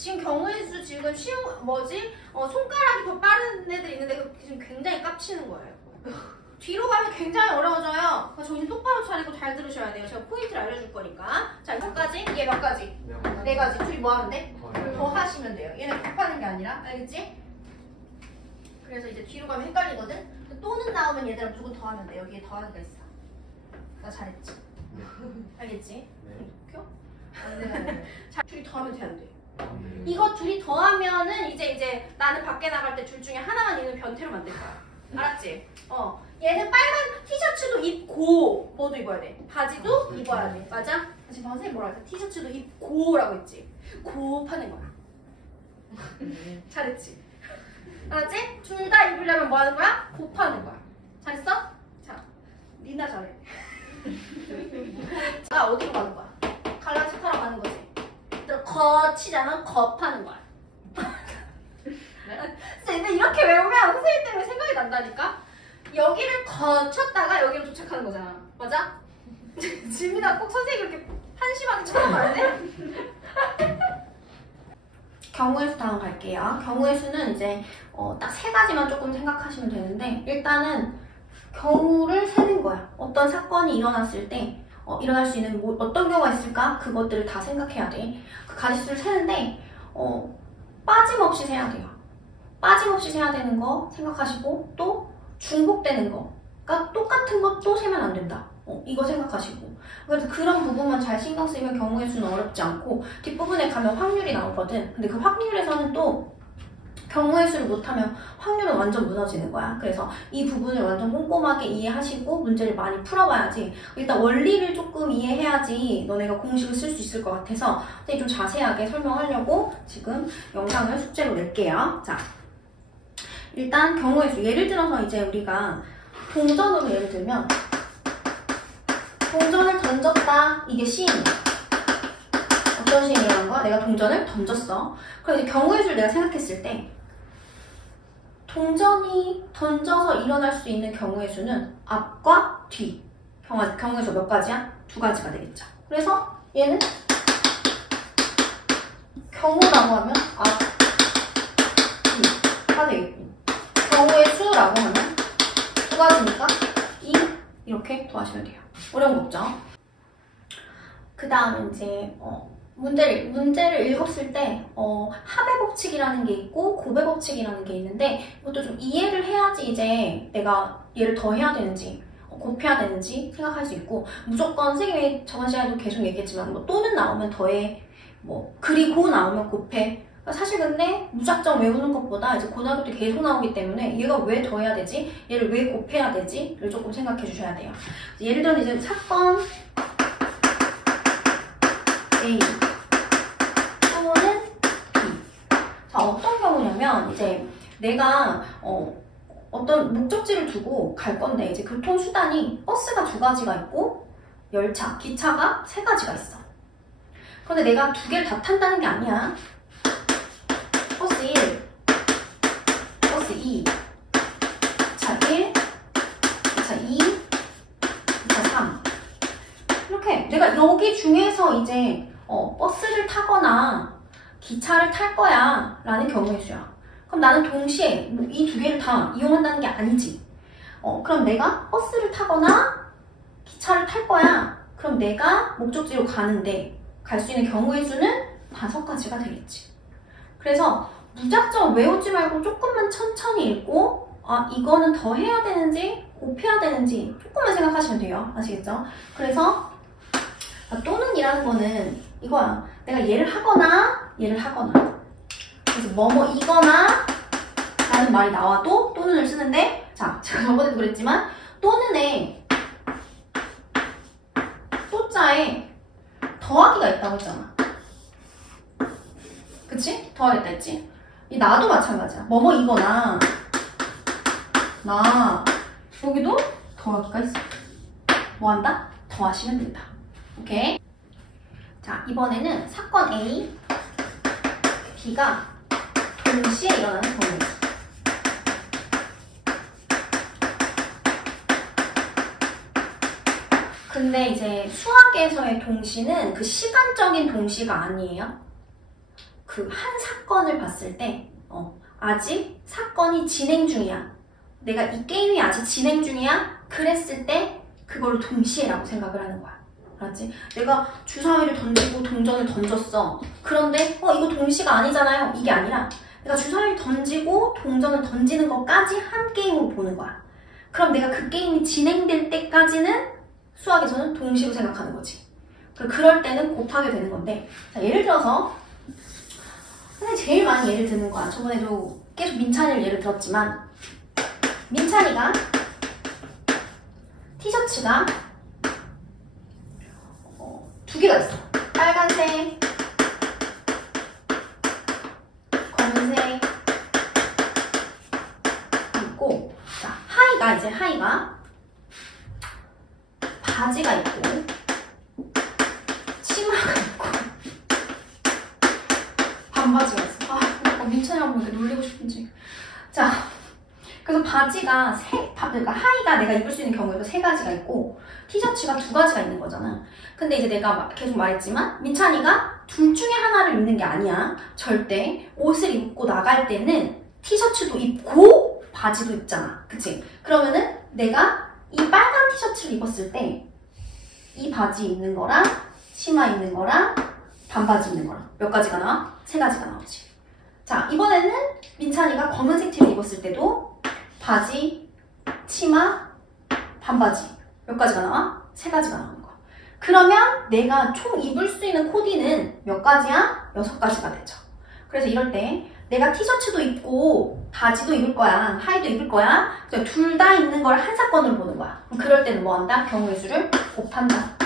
지금 경우의 수 지금 쉬운 뭐지? 손가락이 더 빠른 애들 있는데 지금 굉장히 깝치는 거예요. 뒤로 가면 굉장히 어려워져요. 정신 똑바로 차리고 잘 들으셔야 돼요. 제가 포인트를 알려줄 거니까. 자, 몇 가지? 얘 몇 가지? 네 가지. 둘이 뭐 하면 돼? 더 하시면 돼요. 얘는 곱하는 게 아니라, 알겠지? 그래서 이제 뒤로 가면 헷갈리거든? 또는 나오면 얘들아 무조건 더 하면 돼. 여기에 더하기가 있어. 나 잘했지? 알겠지? 웃겨? 네. 자, 둘이 더하면 돼, 안 돼? 이거 둘이 더하면은 이제 나는 밖에 나갈 때 둘 중에 하나만 입는 변태로 만들 거야. 알았지? 얘는 빨간 티셔츠도 입고 뭐도 입어야 돼? 바지도 입어야 돼. 맞아? 지금 선생님 뭐라 했어? 티셔츠도 입고라고 했지? 곱하는 거야. 잘했지? 알았지? 둘 다 입으려면 뭐 하는 거야? 곱하는 거야. 잘했어? 자, 니나 잘해. 자, 어디로 가는 거야? 갈라치 타러 가는 거지? 거치잖아? 겁하는 거야. 근데 이렇게 외우면 선생님 때문에 생각이 난다니까? 여기를 거쳤다가 여기로 도착하는 거잖아. 맞아? 지민아 꼭 선생님 이렇게 한심하게 쳐다봐야 돼? 경우의 수 다음 갈게요. 경우의 수는 이제 딱 세 가지만 조금 생각하시면 되는데 일단은 경우를 세는 거야. 어떤 사건이 일어났을 때 일어날 수 있는 어떤 경우가 있을까? 그것들을 다 생각해야 돼. 그 가지수를 세는데 빠짐없이 세야 돼요. 빠짐없이 세야 되는 거 생각하시고 또 중복되는 거, 그러니까 똑같은 거 또 세면 안 된다. 이거 생각하시고 그래서 그런 부분만 잘 신경 쓰면 경우의 수는 어렵지 않고 뒷부분에 가면 확률이 나오거든. 근데 그 확률에서는 또 경우의 수를 못하면 확률은 완전 무너지는 거야. 그래서 이 부분을 완전 꼼꼼하게 이해하시고 문제를 많이 풀어봐야지. 일단 원리를 조금 이해해야지 너네가 공식을 쓸 수 있을 것 같아서 좀 자세하게 설명하려고 지금 영상을 숙제로 낼게요. 자, 일단 경우의 수. 예를 들어서 이제 우리가 동전으로 예를 들면 동전을 던졌다. 이게 시인이야. 어떤 시인이라는 거야? 내가 동전을 던졌어. 그럼 이제 경우의 수를 내가 생각했을 때 동전이 던져서 일어날 수 있는 경우의 수는 앞과 뒤. 경우의 수 몇 가지야? 두 가지가 되겠죠. 그래서 얘는 경우라고 하면 앞, 뒤가 되겠고 경우의 수라고 하면 두 가지니까 이렇게 더하시면 돼요. 어려운 거 없죠? 그 다음에 이제 문제를 읽었을 때 합의 법칙이라는 게 있고 곱의 법칙이라는 게 있는데 이것도 좀 이해를 해야지 이제 내가 얘를 더해야 되는지 곱해야 되는지 생각할 수 있고 무조건 선생님이 저번 시간에도 계속 얘기했지만 뭐 또는 나오면 더해 뭐 그리고 나오면 곱해. 사실 근데 무작정 외우는 것보다 이제 고등학교 때 계속 나오기 때문에 얘가 왜 더해야 되지? 얘를 왜 곱해야 되지?를 조금 생각해 주셔야 돼요. 예를 들어 이제 사건 A 또는 B. 자, 어떤 경우냐면 이제 내가 어떤 목적지를 두고 갈 건데 이제 교통수단이 버스가 2가지가 있고 열차, 기차가 3가지가 있어. 그런데 내가 2개를 다 탄다는 게 아니야. 버스 1, 버스 2, 기차 1, 기차 2, 기차 3. 이렇게 내가 여기 중에서 이제 버스를 타거나 기차를 탈 거야 라는 경우의 수야. 그럼 나는 동시에 이 2개를 다 이용한다는 게 아니지. 그럼 내가 버스를 타거나 기차를 탈 거야. 그럼 내가 목적지로 가는데 갈 수 있는 경우의 수는 5가지가 되겠지. 그래서 무작정 외우지 말고 조금만 천천히 읽고 이거는 더 해야 되는지 곱해야 되는지 조금만 생각하시면 돼요. 아시겠죠? 그래서 또는 이라는 거는 이거야. 내가 얘를 하거나 그래서 뭐뭐이거나 라는 말이 나와도 또는을 쓰는데 자, 제가 저번에도 그랬지만 또는에 또자에 더하기가 있다고 했잖아. 그치? 더하겠다 했지? 이 나도 마찬가지야. 뭐뭐이거나 나 여기도 더하기가 있어. 뭐 한다? 더하시면 된다. 오케이? 자, 이번에는 사건 A, B가 동시에 일어나는 경우입니다. 근데 이제 수학에서의 동시는 그 시간적인 동시가 아니에요. 그 한 사건을 봤을 때 아직 사건이 진행 중이야. 내가 이 게임이 아직 진행 중이야? 그랬을 때 그걸 동시에라고 생각을 하는 거야. 알았지? 내가 주사위를 던지고 동전을 던졌어. 그런데 이거 동시가 아니잖아요. 이게 아니라 내가 주사위를 던지고 동전을 던지는 것까지 한 게임으로 보는 거야. 그럼 내가 그 게임이 진행될 때까지는 수학에서는 동시로 생각하는 거지. 그럴 때는 곱하게 되는 건데, 자, 예를 들어서 선생님 제일 많이 예를 드는 거야. 저번에도 계속 민찬이를 예를 들었지만, 민찬이가 티셔츠가 두 개가 있어. 빨간색, 검은색 있고, 자, 하이가 바지가 있고 치마가 있고 반바지가 있어. 민찬이랑 뭐 이렇게 놀리고 싶은지. 자, 그래서 바지가 그러니까 하의가 내가 입을 수 있는 경우에도 3가지가 있고 티셔츠가 2가지가 있는 거잖아. 근데 이제 내가 계속 말했지만 민찬이가 둘 중에 하나를 입는 게 아니야. 절대 옷을 입고 나갈 때는 티셔츠도 입고 바지도 입잖아. 그치? 그러면은 내가 이 빨간 티셔츠를 입었을 때 이 바지 입는 거랑 치마 입는 거랑 반바지 입는 거랑 몇 가지가 나와? 3가지가 나오지. 자, 이번에는 민찬이가 검은색 티를 입었을 때도 바지, 치마, 반바지 몇 가지가 나와? 3가지가 나오는 거야. 그러면 내가 총 입을 수 있는 코디는 몇 가지야? 6가지가 되죠. 그래서 이럴 때 내가 티셔츠도 입고 바지도 입을 거야, 하의도 입을 거야. 둘 다 입는 걸 한 사건으로 보는 거야. 그럴 때는 뭐 한다? 경우의 수를 곱한다.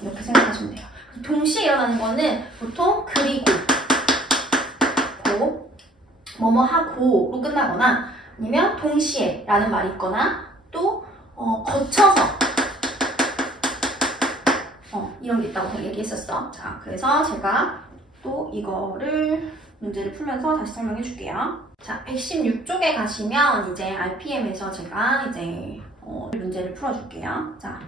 이렇게 생각하시면 돼요. 동시에 일어나는 거는 보통 그리고 뭐뭐 하고로 끝나거나 아니면 동시에 라는 말이 있거나 또 거쳐서 이런 게 있다고 얘기했었어. 자, 그래서 제가 또 이거를 문제를 풀면서 다시 설명해 줄게요. 자, 116쪽에 가시면 이제 RPM에서 제가 이제 문제를 풀어줄게요. 자,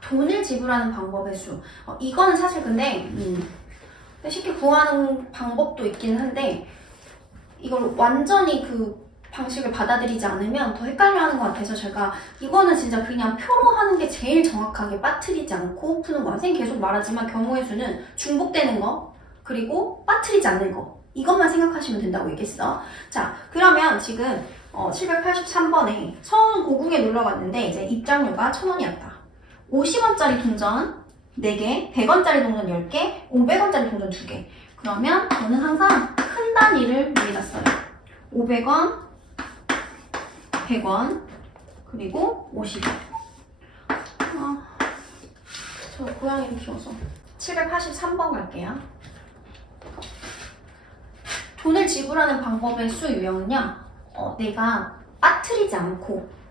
돈을 지불하는 방법의 수. 이거는 사실 근데 쉽게 구하는 방법도 있긴 한데 이걸 완전히 그 방식을 받아들이지 않으면 더 헷갈려하는 것 같아서 제가 이거는 진짜 그냥 표로 하는 게 제일 정확하게 빠뜨리지 않고 푸는 거야. 선생님 계속 말하지만 경우의 수는 중복되는 거 그리고 빠뜨리지 않는 거 이것만 생각하시면 된다고 얘기했어. 자, 그러면 지금 783번에 서울은 고궁에 놀러 갔는데 이제 입장료가 1,000원이었다. 50원짜리 동전 4개, 100원짜리 동전 10개, 500원짜리 동전 2개. 그러면 저는 항상 큰 단위를 위에다 써요. 500원, 100원, 그리고 50원. 저 고양이를 키워서 783번 갈게요. 돈을 지불하는 방법의 수 유형은요. 내가 빠뜨리지 않고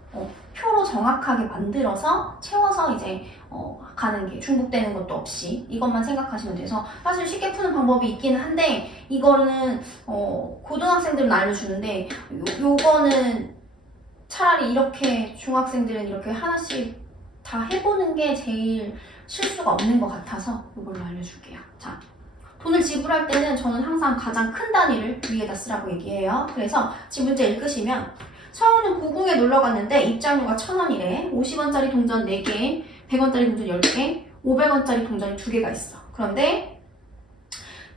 표로 정확하게 만들어서 채워서 이제 가는 게 중복되는 것도 없이 이것만 생각하시면 돼서 사실 쉽게 푸는 방법이 있긴 한데 이거는 고등학생들은 알려주는데 요거는 차라리 이렇게 중학생들은 이렇게 하나씩 다 해보는 게 제일 실수가 없는 것 같아서 이걸로 알려줄게요. 자, 돈을 지불할 때는 저는 항상 가장 큰 단위를 위에다 쓰라고 얘기해요. 그래서 지금 문제 읽으시면 서우는 고궁에 놀러 갔는데 입장료가 1,000원이래. 50원짜리 동전 4개, 100원짜리 동전 10개, 500원짜리 동전이 2개가 있어. 그런데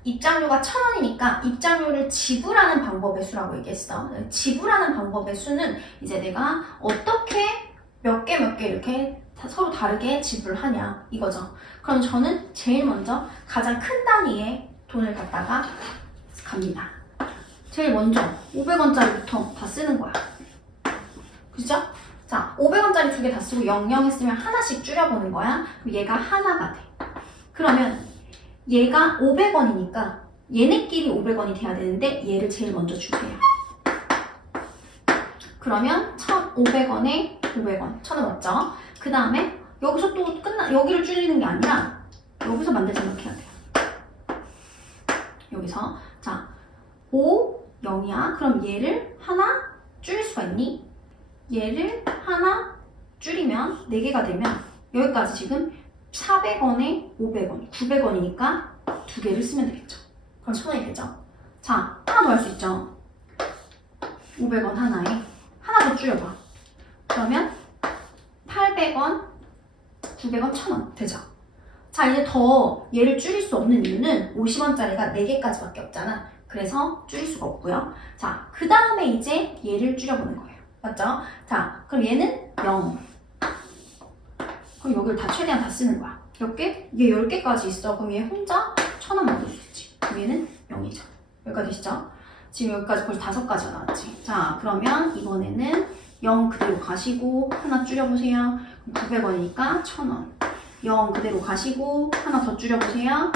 입장료가 1,000원이니까 입장료를 지불하는 방법의 수라고 얘기했어. 지불하는 방법의 수는 이제 내가 어떻게 몇 개 이렇게 서로 다르게 지불하냐 이거죠. 그럼 저는 제일 먼저 가장 큰 단위의 돈을 갖다가 갑니다. 제일 먼저 500원짜리부터 다 쓰는 거야. 그죠? 자, 500원짜리 2개 다 쓰고 00 했으면 하나씩 줄여보는 거야. 그럼 얘가 하나가 돼. 그러면 얘가 500원이니까 얘네끼리 500원이 돼야 되는데 얘를 제일 먼저 줄게요. 그러면 1,500원에 500원, 1,000원 맞죠? 그 다음에 여기서 또 여기를 줄이는 게 아니라 여기서 만들 생각해야 돼요. 여기서 자, 5, 0이야. 그럼 얘를 하나 줄일 수가 있니? 얘를 하나 줄이면 4개가 되면 여기까지 지금 400원에 500원, 900원이니까 2개를 쓰면 되겠죠. 그럼 1000원이 되죠. 자, 하나 더 할 수 있죠. 500원 하나에 하나 더 줄여봐. 그러면 800원, 900원, 1000원 되죠. 자, 이제 더 얘를 줄일 수 없는 이유는 50원짜리가 4개까지밖에 없잖아. 그래서 줄일 수가 없고요. 자, 그 다음에 이제 얘를 줄여보는 거예요. 맞죠? 자, 그럼 얘는 0. 그럼 여기를 다 최대한 다 쓰는 거야. 몇 개? 얘 10개까지 있어. 그럼 얘 혼자 1000원 만들 수 있지. 그럼 얘는 0이죠. 여기까지 되시죠? 지금 여기까지 벌써 5가지가 나왔지. 자, 그러면 이번에는 0 그대로 가시고 하나 줄여보세요. 900원이니까 1000원. 0 그대로 가시고 하나 더 줄여보세요.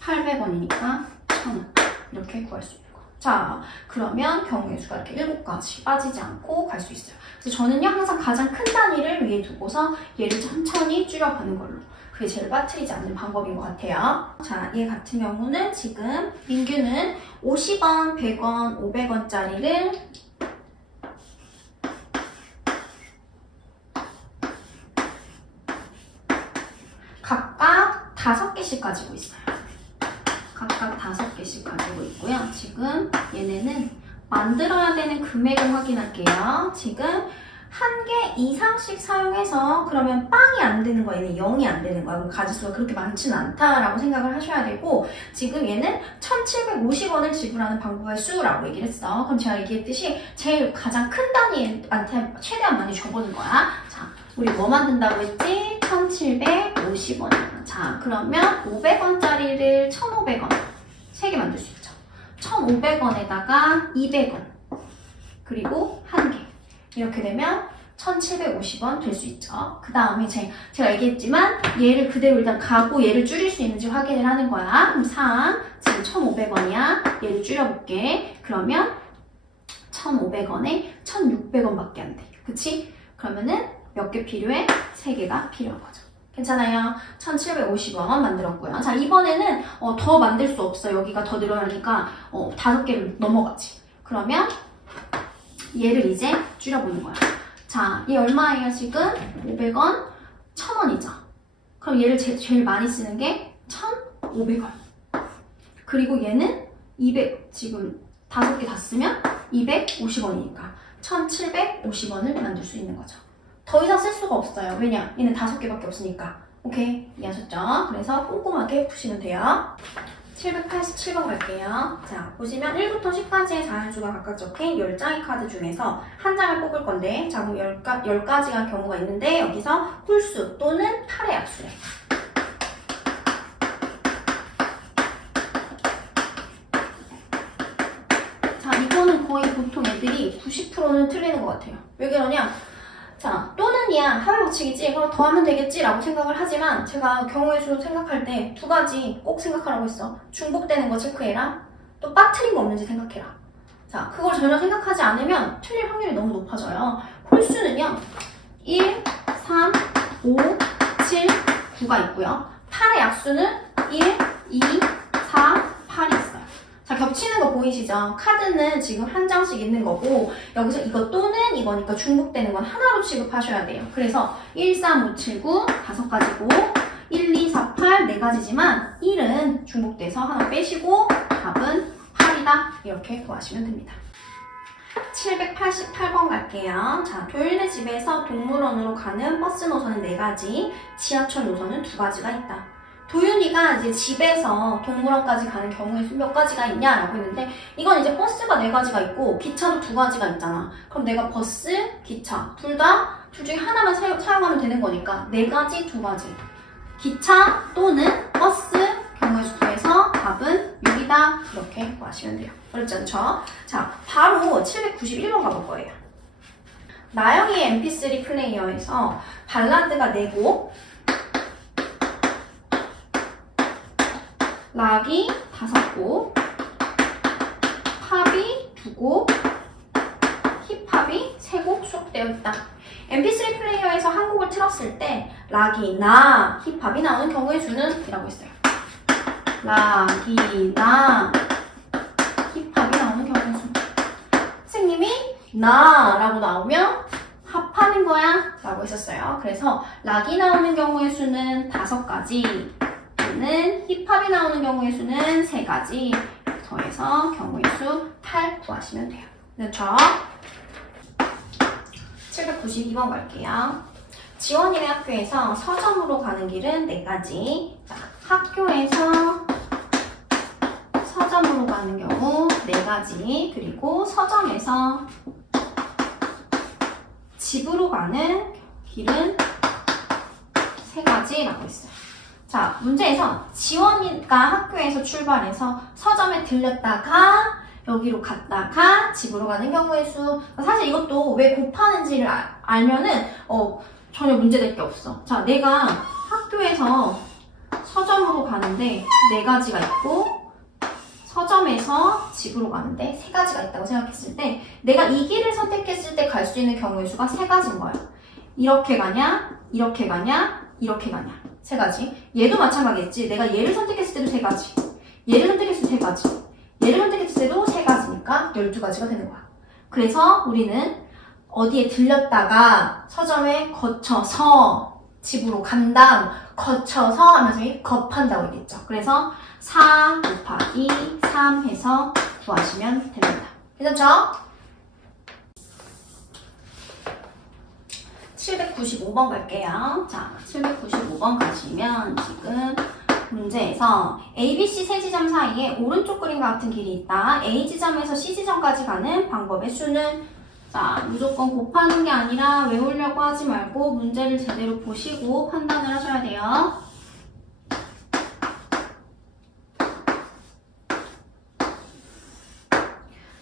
800원이니까 1000원. 이렇게 구할 수 있는 거. 자, 그러면 경우의 수가 이렇게 7가지 빠지지 않고 갈 수 있어요. 그래서 저는요, 항상 가장 큰 단위를 위에 두고서 얘를 천천히 줄여가는 걸로. 그게 제일 빠뜨리지 않는 방법인 것 같아요. 자, 얘 같은 경우는 지금 민규는 50원, 100원, 500원짜리를 각각 5개씩 가지고 있어요. 각각 5개씩 가지고 있고요. 지금 얘네는 만들어야 되는 금액을 확인할게요. 지금 1개 이상씩 사용해서 그러면 빵이 안 되는 거야. 얘는 0이 안 되는 거야. 그럼 가지수가 그렇게 많지는 않다라고 생각을 하셔야 되고, 지금 얘는 1750원을 지불하는 방법의 수라고 얘기를 했어. 그럼 제가 얘기했듯이 제일 가장 큰 단위한테 최대한 많이 줘보는 거야. 자, 우리 뭐 만든다고 했지? 1750원이야. 자, 그러면 500원짜리를 1500원. 3개 만들 수 있죠. 1500원에다가 200원. 그리고 1개. 이렇게 되면 1750원 될 수 있죠. 그 다음에 제가 얘기했지만 얘를 그대로 일단 가고 얘를 줄일 수 있는지 확인을 하는 거야. 그럼 3, 지금 1500원이야. 얘를 줄여볼게. 그러면 1500원에 1600원밖에 안 돼. 그치? 그러면은 몇 개 필요해? 3개가 필요한 거죠. 괜찮아요? 1750원 만들었고요. 자, 이번에는 더 만들 수 없어. 여기가 더 늘어나니까 5개를 넘어가지. 그러면 얘를 이제 줄여보는 거야. 자, 얘 얼마예요 지금? 500원, 1000원이죠. 그럼 얘를 제일 많이 쓰는 게 1500원. 그리고 얘는 200, 지금 5개 다 쓰면 250원이니까 1750원을 만들 수 있는 거죠. 더 이상 쓸 수가 없어요. 왜냐? 얘는 5개밖에 없으니까. 오케이? 이해하셨죠? 그래서 꼼꼼하게 푸시면 돼요. 787번 갈게요. 자, 보시면 1부터 10까지의 자연수가 각각 적힌 10장의 카드 중에서 한 장을 뽑을 건데, 자, 그럼 10가지가 경우가 있는데, 여기서 홀수 또는 8의 약수래. 자, 이거는 거의 보통 애들이 90%는 틀리는 것 같아요. 왜 그러냐? 자, 또는이야. 합의 법칙이지. 그럼 더하면 되겠지? 라고 생각을 하지만 제가 경우의 수 생각할 때 2가지 꼭 생각하라고 했어. 중복되는 거 체크해라. 또 빠트린 거 없는지 생각해라. 자, 그걸 전혀 생각하지 않으면 틀릴 확률이 너무 높아져요. 홀수는요. 1, 3, 5, 7, 9가 있고요. 8의 약수는 1, 2, 4, 8이 있어요. 자, 겹치는 거 보이시죠? 카드는 지금 한 장씩 있는 거고, 여기서 이거 또는 이거니까 중복되는 건 하나로 취급하셔야 돼요. 그래서 1, 3, 5, 7, 9 5가지고 1, 2, 4, 8 4가지지만 1은 중복돼서 하나 빼시고 답은 8이다. 이렇게 구하시면 됩니다. 788번 갈게요. 자, 도윤의 집에서 동물원으로 가는 버스 노선은 4가지, 지하철 노선은 2가지가 있다. 도윤이가 이제 집에서 동물원까지 가는 경우에 몇 가지가 있냐라고 했는데, 이건 이제 버스가 4가지가 있고 기차도 2가지가 있잖아. 그럼 내가 버스, 기차 둘 중에 하나만 사용하면 되는 거니까 4가지, 2가지. 기차 또는 버스 경우의 수 중에서 답은 6이다. 이렇게 구하시면 돼요. 어렵지 않죠? 자, 바로 791번 가볼 거예요. 나영이의 mp3 플레이어에서 발라드가 4곡, 락이 5곡, 팝이 2곡, 힙합이 3곡 수록되어 있다. mp3 플레이어에서 한 곡을 틀었을 때 락이 나, 힙합이 나오는 경우의 수는 이라고 했어요. 락이 나, 힙합이 나오는 나 라고 나오면 합하는 거야 라고 했었어요. 그래서 락이 나오는 경우의 수는 5가지, 또는 힙합이 나오는 경우의 수는 3가지, 더해서 경우의 수 8 구하시면 돼요. 그렇죠? 792번 갈게요. 지원이네 학교에서 서점으로 가는 길은 4가지. 자, 학교에서 서점으로 가는 경우 4가지, 그리고 서점에서 집으로 가는 길은 3가지라고 했어요. 자, 문제에서 지원이가 학교에서 출발해서 서점에 들렸다가 여기로 갔다가 집으로 가는 경우의 수. 사실 이것도 왜 곱하는지를 알면은 전혀 문제될 게 없어. 자, 내가 학교에서 서점으로 가는데 4가지가 있고, 서점에서 집으로 가는데 3가지가 있다고 생각했을 때, 내가 이 길을 선택했을 때 갈 수 있는 경우의 수가 3가지인 거야. 이렇게 가냐, 이렇게 가냐, 이렇게 가냐. 3가지. 얘도 마찬가지겠지. 내가 얘를 선택했을 때도 3가지. 얘를 선택했을 때 3가지. 얘를 선택했을 때도 3가지니까 12가지가 되는 거야. 그래서 우리는 어디에 들렸다가 서점에 거쳐서 집으로 간 다음 거쳐서 하면서 곱한다고 했겠죠. 그래서 4 곱하기 3 해서 구하시면 됩니다. 괜찮죠? 795번 갈게요. 자, 795번 가시면 지금 문제에서 A, B, C 세 지점 사이에 오른쪽 그림과 같은 길이 있다. A 지점에서 C 지점까지 가는 방법의 수는, 자, 무조건 곱하는 게 아니라 외우려고 하지 말고 문제를 제대로 보시고 판단을 하셔야 돼요.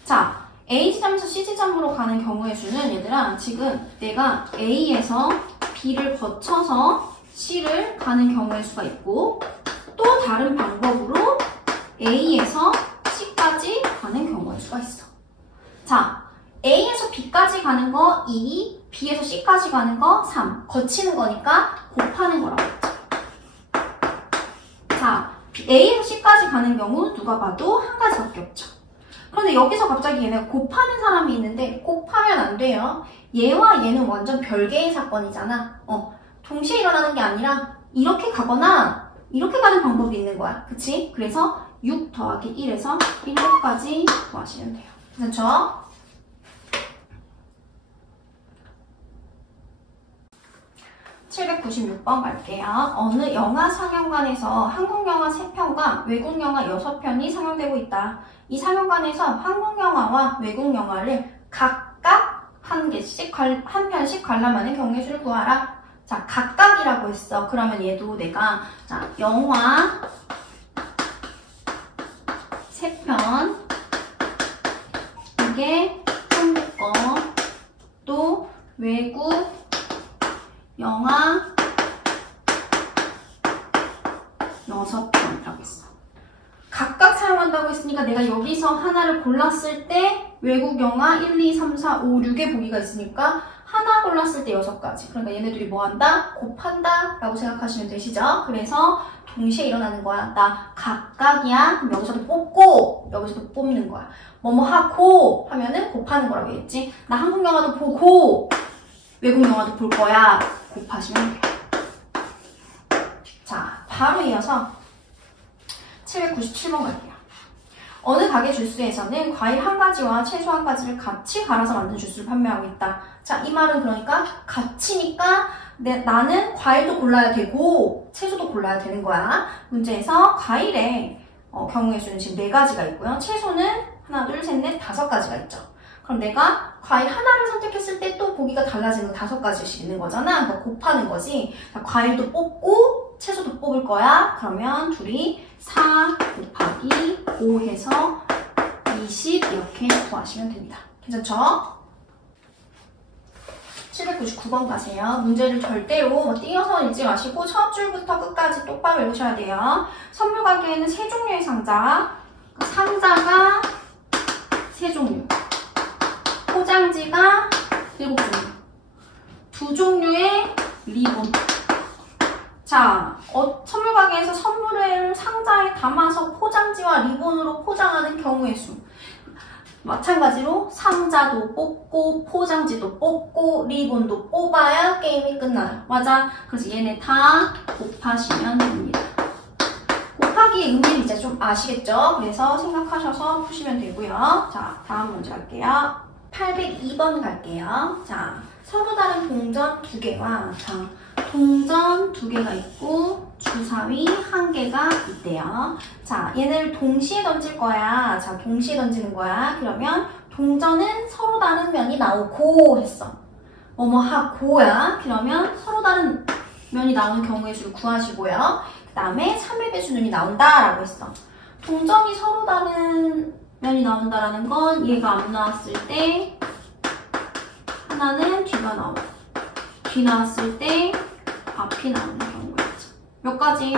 자, A 지점에서 C 지점으로 가는 경우의 수는, 얘들아, 지금 내가 A에서 B를 거쳐서 C를 가는 경우의 수가 있고, 또 다른 방법으로 A에서 C까지 가는 경우의 수가 있어. 자, A에서 B까지 가는 거 2, B에서 C까지 가는 거 3. 거치는 거니까 곱하는 거라고 했죠. 자, A에서 C까지 가는 경우 누가 봐도 한 가지밖에 없죠. 그런데 여기서 갑자기 얘네가 곱하는 사람이 있는데 곱하면 안 돼요. 얘와 얘는 완전 별개의 사건이잖아. 동시에 일어나는 게 아니라 이렇게 가거나 이렇게 가는 방법이 있는 거야. 그치? 그래서 6 더하기 1에서 7까지 구하시면 돼요. 그렇죠? (796번) 갈게요. 어느 영화 상영관에서 한국 영화 3편과 외국 영화 6편이 상영되고 있다. 이 상영관에서 한국 영화와 외국 영화를 각각 한 편씩 관람하는 경우의 수를 구하라. 자, 각각이라고 했어. 그러면 얘도 내가, 자, 영화 3편, 이게 한국 거, 또 외국 영화 6편이라고 했어. 각각 사용한다고 했으니까 내가 여기서 하나를 골랐을 때 외국 영화 1, 2, 3, 4, 5, 6의 보기가 있으니까 하나 골랐을 때 6가지. 그러니까 얘네들이 뭐 한다? 곱한다 라고 생각하시면 되시죠? 그래서 동시에 일어나는 거야. 나 각각이야. 그럼 여기서도 뽑고 여기서도 뽑는 거야. 뭐뭐 하고 하면은 곱하는 거라고 했지. 나 한국 영화도 보고 외국 영화도 볼 거야. 곱하시면 돼요. 자, 바로 이어서 797번 갈게요. 어느 가게 주스에서는 과일 한 가지와 채소 한 가지를 같이 갈아서 만든 주스를 판매하고 있다. 자, 이 말은 그러니까 같이니까 나는 과일도 골라야 되고 채소도 골라야 되는 거야. 문제에서 과일의 경우의 수는 지금 4가지가 있고요. 채소는 하나, 둘, 셋, 넷, 5가지가 있죠. 그럼 내가 과일 하나를 선택했을 때 또 보기가 달라지는 거 5가지씩 있는 거잖아. 그러니까 곱하는 거지. 자, 과일도 뽑고 채소도 뽑을 거야. 그러면 둘이 4 곱하기 5 해서 20 이렇게 구하시면 됩니다. 괜찮죠? 799번 가세요. 문제를 절대로 띄어서 읽지 마시고 첫 줄부터 끝까지 똑바로 읽으셔야 돼요. 선물 가게에는 3종류의 상자. 상자가 3종류. 포장지가 7종류. 2종류의 리본. 자, 선물 가게에서 선물을 상자에 담아서 포장지와 리본으로 포장하는 경우의 수. 마찬가지로 상자도 뽑고 포장지도 뽑고 리본도 뽑아야 게임이 끝나요. 맞아. 그래서 얘네 다 곱하시면 됩니다. 곱하기의 의미를 이제 좀 아시겠죠? 그래서 생각하셔서 푸시면 되고요. 자, 다음 문제 갈게요. 802번 갈게요. 자, 서로 다른 동전 2개와 동전 2개가 있고 주사위 1개가 있대요. 자, 얘네를 동시에 던질 거야. 자, 동시에 던지는 거야. 그러면 동전은 서로 다른 면이 나오고 했어. 하고야. 그러면 서로 다른 면이 나오는 경우의 수를 구하시고요. 그 다음에 3의 배수는이 나온다라고 했어. 동전이 서로 다른 면이 나온다라는 건 얘가 앞 나왔을 때 하나는 뒤가 나오고 뒤 나왔을 때 앞이 나오는 경우가 있죠. 몇 가지?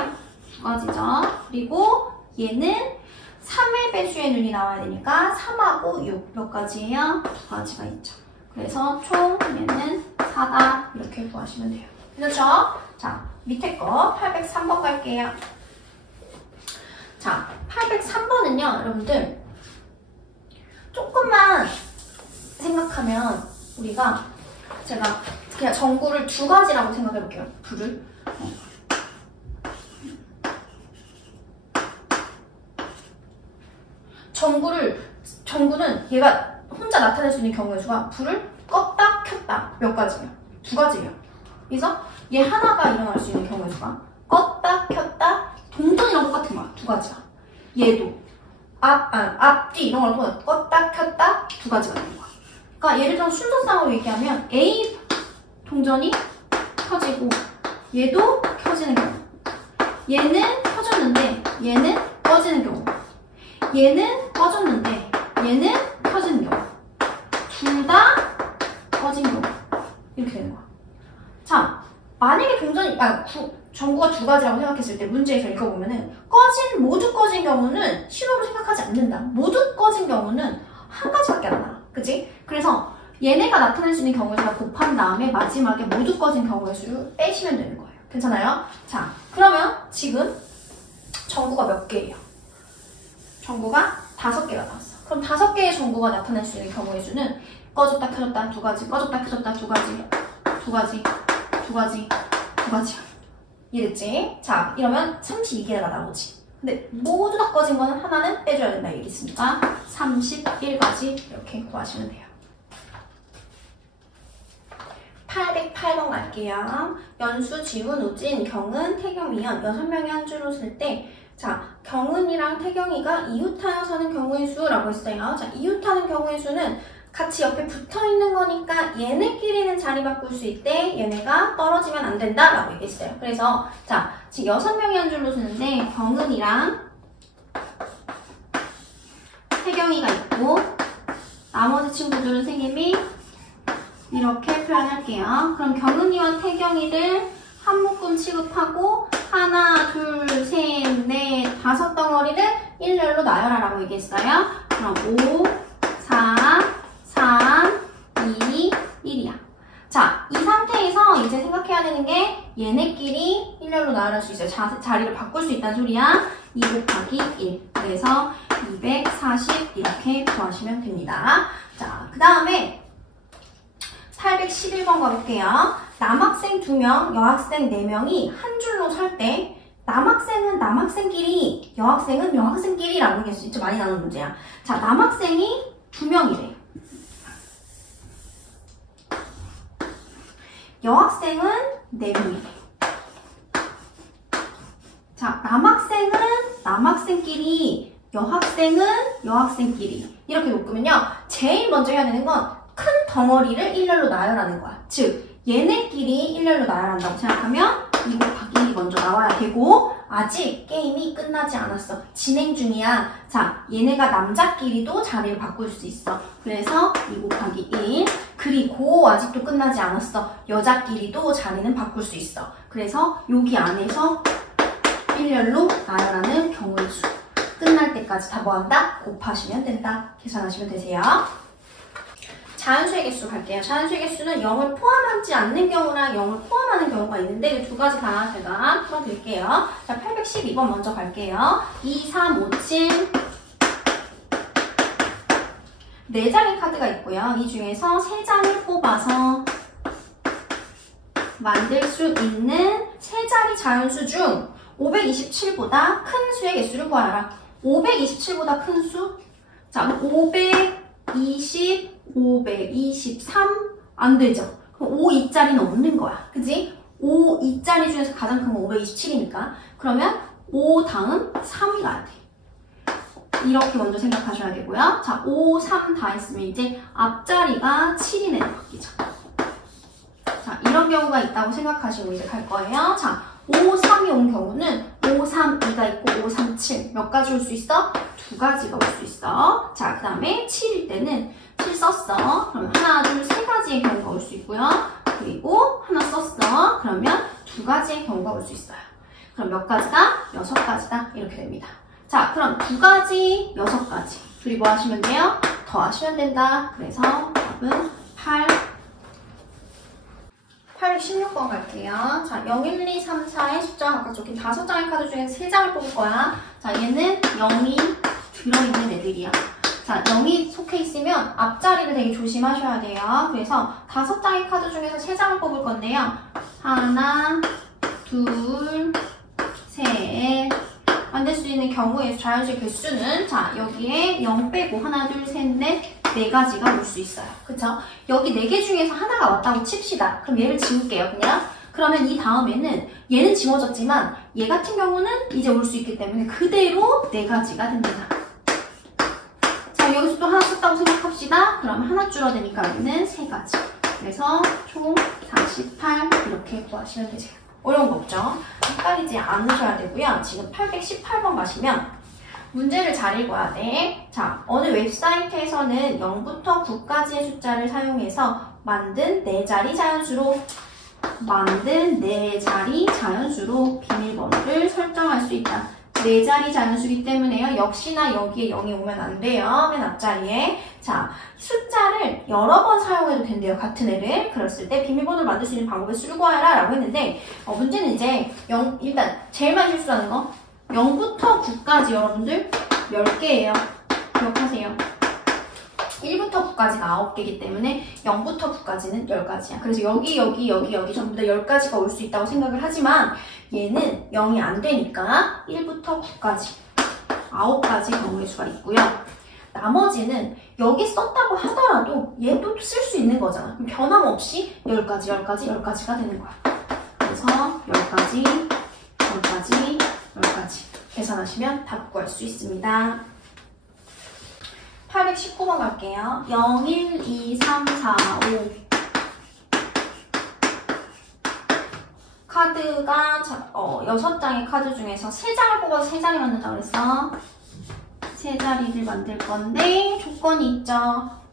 2가지죠. 그리고 얘는 3의 배수의 눈이 나와야 되니까 3하고 6 몇 가지예요? 2가지가 있죠. 그래서 총 얘는 4다 이렇게 구하시면 돼요. 그렇죠? 자, 밑에 거 803번 갈게요. 자, 803번은요, 여러분들 조금만 생각하면 제가 그냥 전구를 2가지라고 생각해 볼게요. 불을. 전구는 얘가 혼자 나타낼 수 있는 경우의 수가 불을 껐다 켰다 몇 가지예요? 2가지예요. 그래서 얘 하나가 일어날 수 있는 경우의 수가 껐다 켰다 동전이랑 똑같은 거야. 2가지가. 얘도 앞뒤 이런 걸 통해 껐다 켰다 2가지가 되는 거야. 그러니까 예를 들어 순서상으로 얘기하면 A 동전이 켜지고 얘도 켜지는 경우, 얘는 켜졌는데 얘는 꺼지는 경우, 얘는 꺼졌는데 얘는 켜지는 경우, 둘 다 꺼진 경우 이렇게 되는 거야. 자, 만약에 전구가 2가지라고 생각했을 때 문제에서 읽어보면은 모두 꺼진 경우는 신호로 생각하지 않는다. 모두 꺼진 경우는 1가지밖에 안 나와. 그치? 그래서 얘네가 나타낼 수 있는 경우의 수가 곱한 다음에 마지막에 모두 꺼진 경우의 수를 빼시면 되는 거예요. 괜찮아요? 자, 그러면 지금 전구가 몇 개예요? 전구가 5개가 나왔어. 그럼 5개의 전구가 나타낼 수 있는 경우의 수는 꺼졌다 켜졌다 2가지, 꺼졌다 켜졌다 2가지, 2가지, 2가지, 2가지야. 이해됐지? 자, 이러면 32개가 나오지. 근데 모두 다 꺼진 거는 하나는 빼줘야 된다 얘기했으니까 31가지 이렇게 구하시면 돼요. 808번 갈게요. 연수, 지훈, 우진, 경은, 태경, 미연 6명이 한 줄로 쓸 때 자, 경은이랑 태경이가 이웃하여 서는 경우의 수라고 했어요. 자, 이웃하는 경우의 수는 같이 옆에 붙어있는 거니까 얘네끼리는 자리 바꿀 수 있대. 얘네가 떨어지면 안 된다 라고 얘기했어요. 그래서 자, 지금 6명이 한 줄로 쓰는데 경은이랑 태경이가 있고 나머지 친구들은 선생님이 이렇게 표현할게요. 그럼 경은이와 태경이를 한 묶음 취급하고 하나, 둘, 셋, 넷, 5덩어리를 일렬로 나열하라고 얘기했어요. 그럼 5, 4, 3, 2, 1이야. 자, 이 상태에서 이제 생각해야 되는 게 얘네끼리 일렬로 나열할 수 있어요. 자리를 바꿀 수 있다는 소리야. 2 곱하기 1. 그래서 240 이렇게 구하시면 됩니다. 자, 그 다음에 811번 가볼게요. 남학생 2명, 여학생 4명이 한 줄로 설 때 남학생은 남학생끼리, 여학생은 여학생끼리 라는 게 진짜 많이 나오는 문제야. 자, 남학생이 2명이래. 여학생은 4명이래. 자, 남학생은 남학생끼리, 여학생은 여학생끼리 이렇게 묶으면요. 제일 먼저 해야 되는 건 큰 덩어리를 일렬로 나열하는 거야. 즉, 얘네끼리 일렬로 나열한다고 생각하면 2 곱하기 1이 먼저 나와야 되고 아직 게임이 끝나지 않았어. 진행 중이야. 자, 얘네가 남자끼리도 자리를 바꿀 수 있어. 그래서 2 곱하기 1. 그리고 아직도 끝나지 않았어. 여자끼리도 자리는 바꿀 수 있어. 그래서 여기 안에서 일렬로 나열하는 경우의 수. 끝날 때까지 다 뭐한다? 곱하시면 된다. 계산하시면 되세요. 자연수의 개수 갈게요. 자연수의 개수는 0을 포함하지 않는 경우랑 0을 포함하는 경우가 있는데 이 2가지 다 제가 풀어드릴게요. 자, 812번 먼저 갈게요. 2, 3, 5, 7 4장의 카드가 있고요. 이 중에서 3장을 뽑아서 만들 수 있는 3자리 자연수 중 527보다 큰 수의 개수를 구하라. 527보다 큰 수? 자, 520, 523 안 되죠? 그럼 52자리는 없는 거야. 그지? 52자리 중에서 가장 큰 건 527이니까. 그러면 5 다음 3이 가야 돼. 이렇게 먼저 생각하셔야 되고요. 자, 5, 3 다 했으면 이제 앞자리가 7이네요. 바뀌죠. 자, 이런 경우가 있다고 생각하시고 이제 갈 거예요. 자, 5, 3이 온 경우는 5, 3, 2가 있고 5, 3, 7 몇 가지 올 수 있어? 2가지가 올 수 있어. 자, 그 다음에 7일 때는 7 썼어. 그러면 하나, 둘, 3가지의 경우가 올 수 있고요. 그리고 하나 썼어. 그러면 2가지의 경우가 올 수 있어요. 그럼 몇 가지다? 6가지다. 이렇게 됩니다. 자, 그럼 2가지, 6가지. 둘이 뭐 하시면 돼요? 더 하시면 된다. 그래서 답은 816번 갈게요. 자, 0, 1, 2, 3, 4의 숫자가 각각 적힌 5장의 카드 중에서 3장을 뽑을 거야. 자, 얘는 0이 들어있는 애들이야. 자, 0이 속해 있으면 앞자리를 되게 조심하셔야 돼요. 그래서 5장의 카드 중에서 3장을 뽑을 건데요. 하나, 둘, 셋. 만들 수 있는 경우의 자연수의 개수는 자, 여기에 0 빼고 하나, 둘, 셋, 넷, 4가지가 올 수 있어요. 그쵸? 여기 4개 중에서 하나가 왔다고 칩시다. 그럼 얘를 지울게요, 그냥. 그러면 이 다음에는 얘는 지워졌지만 얘 같은 경우는 이제 올 수 있기 때문에 그대로 4가지가 됩니다. 자, 여기서 또 하나 썼다고 생각합시다. 그럼 하나 줄어드니까 여기는 3가지. 그래서 총 48 이렇게 구하시면 되세요. 어려운 거 없죠? 헷갈리지 않으셔야 되고요. 지금 818번 가시면 문제를 잘 읽어야 돼. 자, 어느 웹사이트에서는 0부터 9까지의 숫자를 사용해서 만든 4자리 자연수로 비밀번호를 설정할 수 있다. 4자리 자연수이기 때문에요. 역시나 여기에 0이 오면 안 돼요. 맨 앞자리에. 자, 숫자를 여러 번 사용해도 된대요. 같은 애를. 그랬을 때 비밀번호를 만들 수 있는 방법을 수를 구하라 라고 했는데 문제는 이제 일단 제일 많이 실수하는 거 0부터 9까지 여러분들 10개예요. 기억하세요. 1부터 9까지가 9개이기 때문에 0부터 9까지는 10가지야. 그래서 여기 전부 다 10가지가 올 수 있다고 생각을 하지만 얘는 0이 안 되니까 1부터 9까지 9가지 경우의 수가 있고요. 나머지는 여기 썼다고 하더라도 얘도 쓸 수 있는 거잖아. 그럼 변함없이 10가지가 되는 거야. 그래서 10가지 계산하시면 답 구할 수 있습니다. 819번 갈게요. 0, 1, 2, 3, 4, 5 카드가 6장의 카드 중에서 3장을 뽑아서 3자리 만든다고 그랬어. 3자리를 만들 건데 조건이 있죠.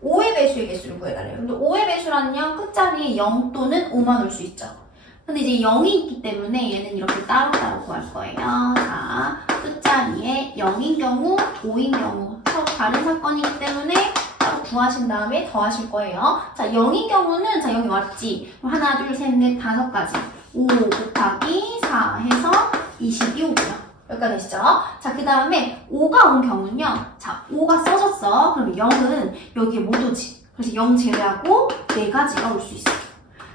5의 배수의 개수를 구해달래요. 근데 5의 배수라는요. 끝자리에 0 또는 5만 올 수 있죠. 근데 이제 0이 있기 때문에 얘는 이렇게 따로따로 구할 거예요. 자, 끝자리에 0인 경우, 5인 경우 서로 다른 사건이기 때문에 따로 구하신 다음에 더하실 거예요. 자, 0인 경우는 자 0이 왔지. 하나, 둘, 셋, 넷, 5가지. 5 곱하기 4 해서 22 오고요. 여기까지 되시죠? 자, 그 다음에 5가 온 경우는요. 자, 5가 써졌어. 그러면 0은 여기에 못 오지. 그래서 0 제외하고 4가지가 올 수 있어요.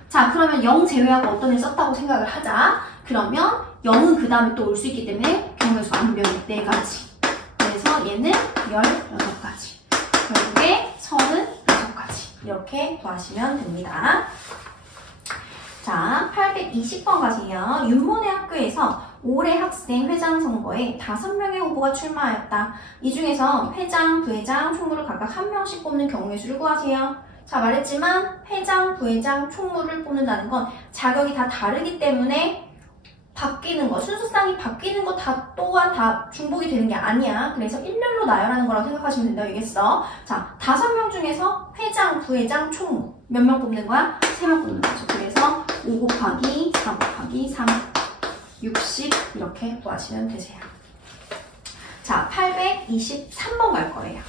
자, 그러면 0 제외하고 어떤 애 썼다고 생각을 하자. 그러면 0은 그 다음에 또 올 수 있기 때문에 경우의 수 안 변해. 4가지. 그래서 얘는 16가지. 결국에 36가지. 이렇게 구하시면 됩니다. 자, 820번 가세요. 윤모네 학교에서 올해 학생 회장 선거에 5명의 후보가 출마하였다. 이 중에서 회장, 부회장, 총무를 각각 1명씩 뽑는 경우의 수를 구하세요. 자, 말했지만 회장, 부회장, 총무를 뽑는다는 건 자격이 다 다르기 때문에 바뀌는 거, 순수상이 바뀌는 거 또한 다 중복이 되는 게 아니야. 그래서 일렬로 나열하는 거라고 생각하시면 된다고 얘기했어. 자, 5명 중에서 회장, 부회장, 총무 몇 명 뽑는 거야? 3명 뽑는 거죠. 그래서 5 곱하기 4 곱하기 3 60 이렇게 구하시면 되세요. 자, 823번 갈 거예요.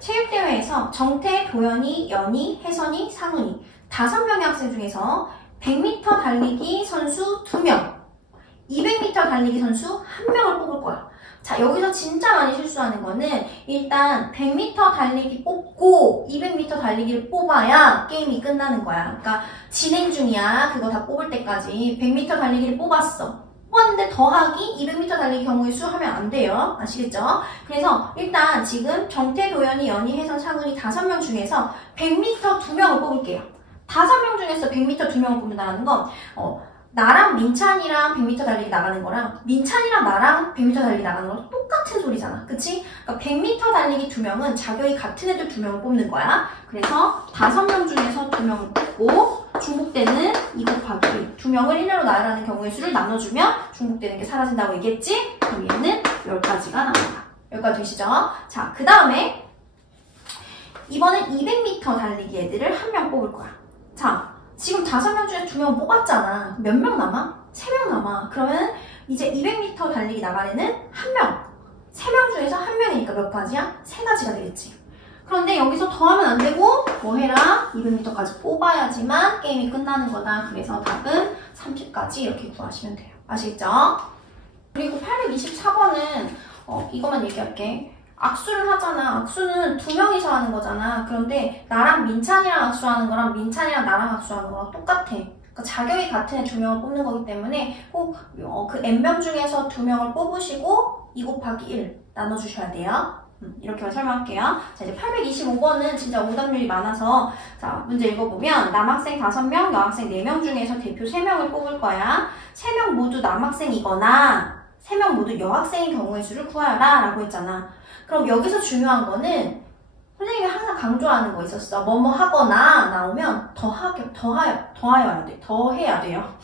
체육대회에서 정태, 도연이, 연희, 혜선이, 상훈이 5명의 학생 중에서 100m 달리기 선수 2명, 200m 달리기 선수 1명을 뽑을 거야. 자, 여기서 진짜 많이 실수하는 거는 일단 100m 달리기 뽑고 200m 달리기를 뽑아야 게임이 끝나는 거야. 그러니까 진행 중이야. 그거 다 뽑을 때까지 100m 달리기를 뽑았는데 더하기 200m 달리기 경우의 수 하면 안 돼요. 아시겠죠? 그래서 일단 지금 정태, 도연이, 연희, 혜선, 창은이 5명 중에서 100m 2명을 뽑을게요. 5명 중에서 100m 2명을 뽑는다는 건 나랑 민찬이랑 100m 달리기 나가는 거랑 민찬이랑 나랑 100m 달리기 나가는 거랑 똑같은 소리잖아. 그치? 그러니까 100m 달리기 2명은 자격이 같은 애들 2명을 뽑는 거야. 그래서 5명 중에서 2명을 뽑고 중복되는 2 곱하기 1. 2명을 1회로 나가는 경우의 수를 나눠주면 중복되는 게 사라진다고 얘기했지? 그럼 얘는 10가지가 나옵니다. 여기까지 되시죠? 자, 그 다음에 이번엔 200m 달리기 애들을 1명 뽑을 거야. 자, 지금 5명 중에 2명 뽑았잖아. 몇 명 남아? 3명 남아. 그러면 이제 200m 달리기 나갈 애는 1명. 3명 중에서 1명이니까 몇 가지야? 3가지가 되겠지. 그런데 여기서 더하면 안 되고 뭐 해라? 200m까지 뽑아야지만 게임이 끝나는 거다. 그래서 답은 30까지 이렇게 구하시면 돼요. 아시겠죠? 그리고 824번은 이것만 얘기할게. 악수를 하잖아. 악수는 2명이서 하는 거잖아. 그런데 나랑 민찬이랑 악수하는 거랑 민찬이랑 나랑 악수하는 거랑 똑같아. 그러니까 자격이 같은 애 2명을 뽑는 거기 때문에 꼭 그 N명 중에서 2명을 뽑으시고 2 곱하기 1 나눠주셔야 돼요. 이렇게만 설명할게요. 자, 이제 825번은 진짜 오답률이 많아서 자, 문제 읽어보면 남학생 5명, 여학생 4명 중에서 대표 3명을 뽑을 거야. 3명 모두 남학생이거나 3명 모두 여학생인 경우의 수를 구하라 라고 했잖아. 그럼 여기서 중요한 거는 선생님이 항상 강조하는 거 있었어. 뭐뭐 하거나 나오면 더해야 돼요.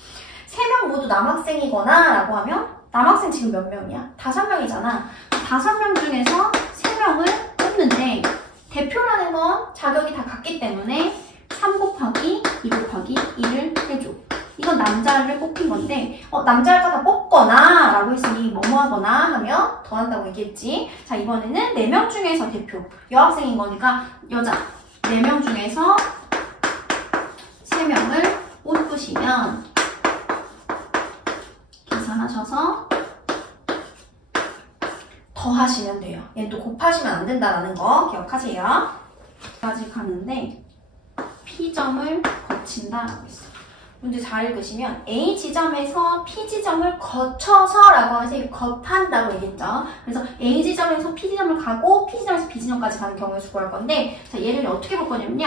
3명 모두 남학생이거나 라고 하면 남학생 지금 몇 명이야? 5명이잖아. 5명 중에서 3명을 뽑는데 대표라는 건 자격이 다 같기 때문에 3 곱하기 2 곱하기 1을 해줘. 이건 남자를 뽑힌 건데 남자를 다 뽑거나 라고 했으니 뭐뭐 하거나 하면 더한다고 얘기했지. 자, 이번에는 4명 중에서 대표 여학생인 거니까 여자 4명 중에서 3명을 뽑으시면 계산하셔서 더하시면 돼요. 얘는 또 곱하시면 안 된다는 거 기억하세요. 여기까지 가는데 P점을 거친다라고 있어. 문제 잘 읽으시면 A 지점에서 P 지점을 거쳐서 라고 해서 겉한다고 얘기했죠. 그래서 A 지점에서 P 지점을 가고 P 지점에서 B 지점까지 가는 경우의 수 구할 건데 자, 얘를 어떻게 볼 거냐면요.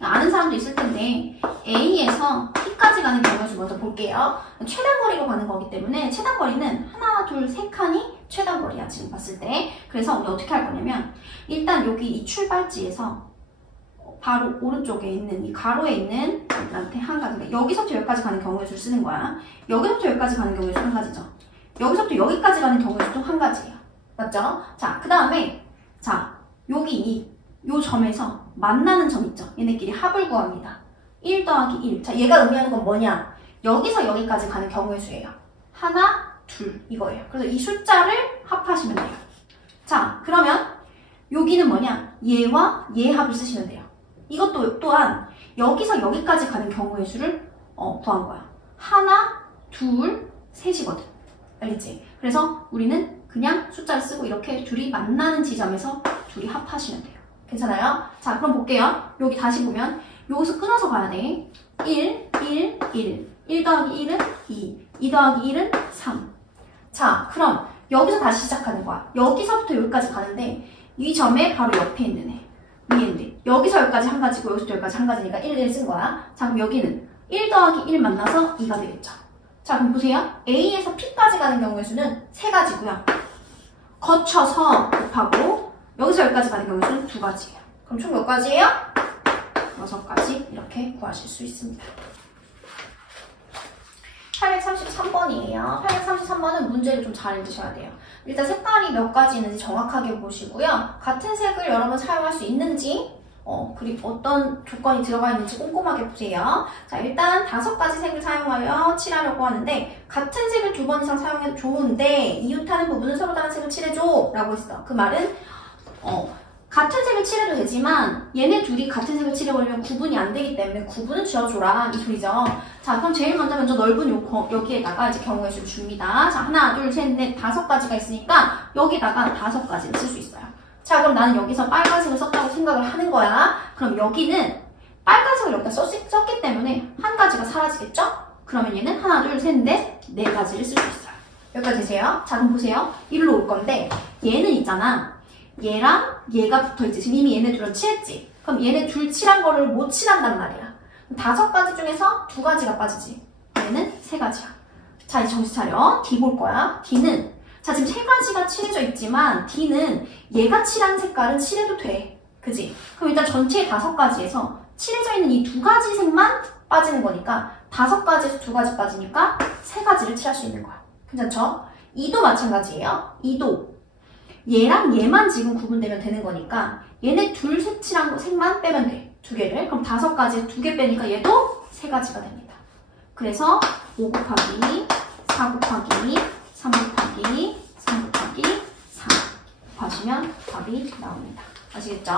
아는 사람도 있을 텐데 A에서 P까지 가는 경우의 수 먼저 볼게요. 최단거리로 가는 거기 때문에 최단거리는 하나, 둘, 세 칸이 최단거리야 지금 봤을 때. 그래서 우리 어떻게 할 거냐면 일단 여기 이 출발지에서 바로 오른쪽에 있는 이 가로에 있는 애들한테 한 가지. 여기서부터 여기까지 가는 경우의 수를 쓰는 거야. 여기서부터 여기까지 가는 경우의 수 한 가지죠. 여기서부터 여기까지 가는 경우의 수도 한 가지예요. 맞죠? 자, 그 다음에 자 여기 요 점에서 만나는 점 있죠. 얘네끼리 합을 구합니다. 1 더하기 1. 자, 얘가 의미하는 건 뭐냐? 여기서 여기까지 가는 경우의 수예요. 하나, 둘 이거예요. 그래서 이 숫자를 합하시면 돼요. 자, 그러면 여기는 뭐냐? 얘와 얘 합을 쓰시면 돼요. 이것도 또한 여기서 여기까지 가는 경우의 수를 구한 거야. 하나, 둘, 셋이거든. 알겠지? 그래서 우리는 그냥 숫자를 쓰고 이렇게 둘이 만나는 지점에서 둘이 합하시면 돼요. 괜찮아요? 자, 그럼 볼게요. 여기 다시 보면 여기서 끊어서 가야 돼. 1, 1, 1. 1 더하기 1은 2. 2 더하기 1은 3. 자, 그럼 여기서 다시 시작하는 거야. 여기서부터 여기까지 가는데 이 점에 바로 옆에 있는 애. 위에 있는데 여기서 여기까지 한 가지고 여기서 여기까지 한 가지니까 1, 1 쓴 거야. 자, 그럼 여기는 1 더하기 1 만나서 2가 되겠죠. 자, 그럼 보세요. A에서 P까지 가는 경우의 수는 3가지고요. 거쳐서 곱하고 여기서 여기까지 가는 경우의 수는 2가지예요. 그럼 총 몇 가지예요? 6가지 이렇게 구하실 수 있습니다. 833번이에요. 833번은 문제를 좀 잘 읽으셔야 돼요. 일단 색깔이 몇 가지 있는지 정확하게 보시고요. 같은 색을 여러 번 사용할 수 있는지 그리고 어떤 조건이 들어가 있는지 꼼꼼하게 보세요. 자, 일단 5가지 색을 사용하여 칠하려고 하는데 같은 색을 2번 이상 사용해도 좋은데 이웃하는 부분은 서로 다른 색을 칠해줘 라고 했어. 그 말은 같은 색을 칠해도 되지만 얘네 둘이 같은 색을 칠해버리면 구분이 안 되기 때문에 구분을 지어줘라 이 소리죠. 자, 그럼 제일 먼저 넓은 여기에다가 이제 경우의 수를 줍니다. 자, 하나, 둘, 셋, 넷, 5가지가 있으니까 여기다가 5가지를 쓸 수 있어요. 자, 그럼 나는 여기서 빨간색을 썼다고 생각을 하는 거야. 그럼 여기는 빨간색을 여기다 썼기 때문에 한 가지가 사라지겠죠? 그러면 얘는 하나, 둘, 셋, 넷, 4가지를 쓸 수 있어요. 여기까지 되세요? 자, 그럼 보세요. 일로 올 건데 얘는 있잖아. 얘랑 얘가 붙어있지. 지금 이미 얘네 둘은 칠했지. 그럼 얘네 둘 칠한 거를 못 칠한단 말이야. 5가지 중에서 2가지가 빠지지. 얘는 3가지야. 자, 이제 정신 차려. D 볼 거야. D는 자, 지금 3가지가 칠해져 있지만 D는 얘가 칠한 색깔은 칠해도 돼. 그지? 그럼 일단 전체 5가지에서 칠해져 있는 이 2가지 색만 빠지는 거니까 5가지에서 2가지 빠지니까 3가지를 칠할 수 있는 거야. 괜찮죠? E도 마찬가지예요. E도 얘랑 얘만 지금 구분되면 되는 거니까 얘네 둘 칠한 색만 빼면 돼. 2개를. 그럼 5가지에 2개 빼니까 얘도 3가지가 됩니다. 그래서 5 곱하기 4 곱하기 3 곱하기 3 곱하기 4 곱하시면 답이 나옵니다. 아시겠죠?